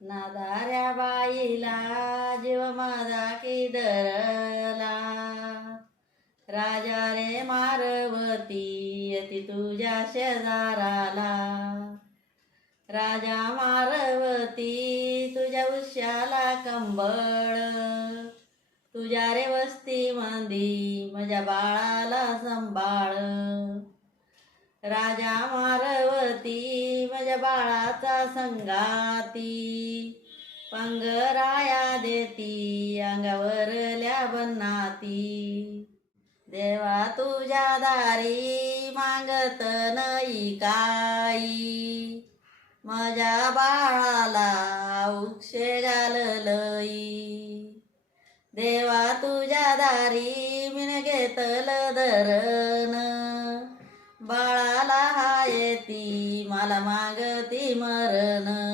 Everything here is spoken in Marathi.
नादाऱ्या बाईला जीव माझा किदरला, राजा रे मारवती अति तुझ्या शेजाराला. राजा मारवती तुझ्या उश्याला कंबळ, तुझ्या रे वस्ती मंदी माझ्या बाळाला संभाळ. राजा मारवती माझ्या बाळाचा संगाती, पंगराया देती अंगावरल्या बनाती. देवा तुझ्या दारी मागत नाही काही, माझ्या बाळाला उक्षे घाललई. देवा तुझ्या दारी मिन घेतल धरण, बाळाला हायती मला मागती मरण.